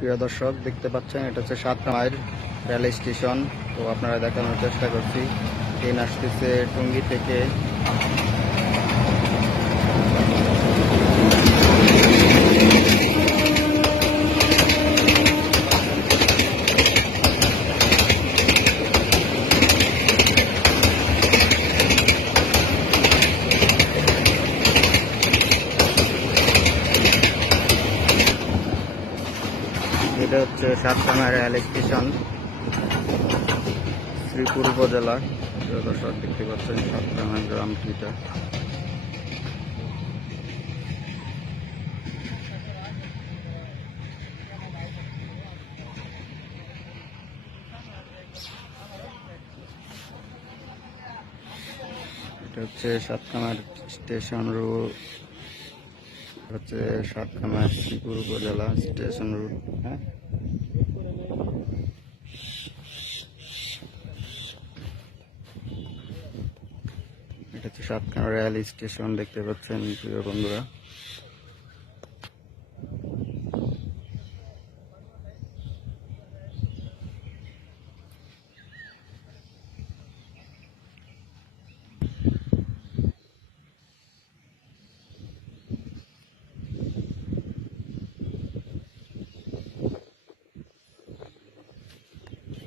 প্রিয় দর্শক, দেখতে পাচ্ছেন, এটা হচ্ছে সাতমাইল রেল স্টেশন। তো আপনারা দেখানোর চেষ্টা করছি। ট্রেন আসতেছে টুঙ্গি থেকে। এটা হচ্ছে সাতখানা রেল স্টেশন শ্রীপুর উপজেলা। দর্শক দেখতে পাচ্ছেন, সাতখানা গ্রামটিটা এটা। হচ্ছে সাতখানার স্টেশন রোড। হচ্ছে সাতখানা শ্রীপুর উপজেলা স্টেশন রোড হ্যাঁ? এটা হচ্ছে সাতখানা রেল স্টেশন, দেখতে পাচ্ছেন প্রিয় বন্ধুরা।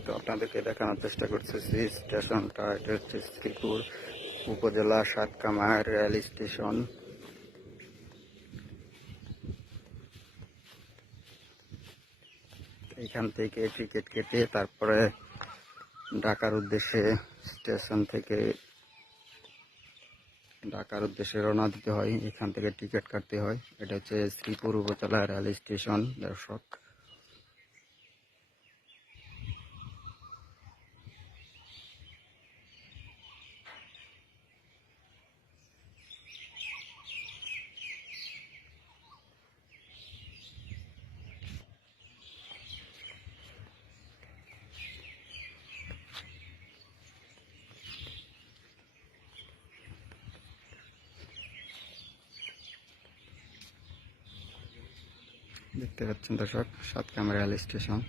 তো আপনাদেরকে দেখানোর চেষ্টা করতেছি স্টেশনটা এটা হচ্ছে শ্রীপুর উপজেলা সাতকামার রেল স্টেশন। এখান থেকে টিকিট কেটে তারপরে ঢাকার উদ্দেশ্যে স্টেশন থেকে ঢাকার উদ্দেশ্যে রওনা দিতে হয়, এখান থেকে টিকিট কাটতে হয়। এটা হচ্ছে শ্রীপুর উপজেলা রেল স্টেশন, দর্শক। দেখতে পাচ্ছেন দর্শক সাত রেল স্টেশন।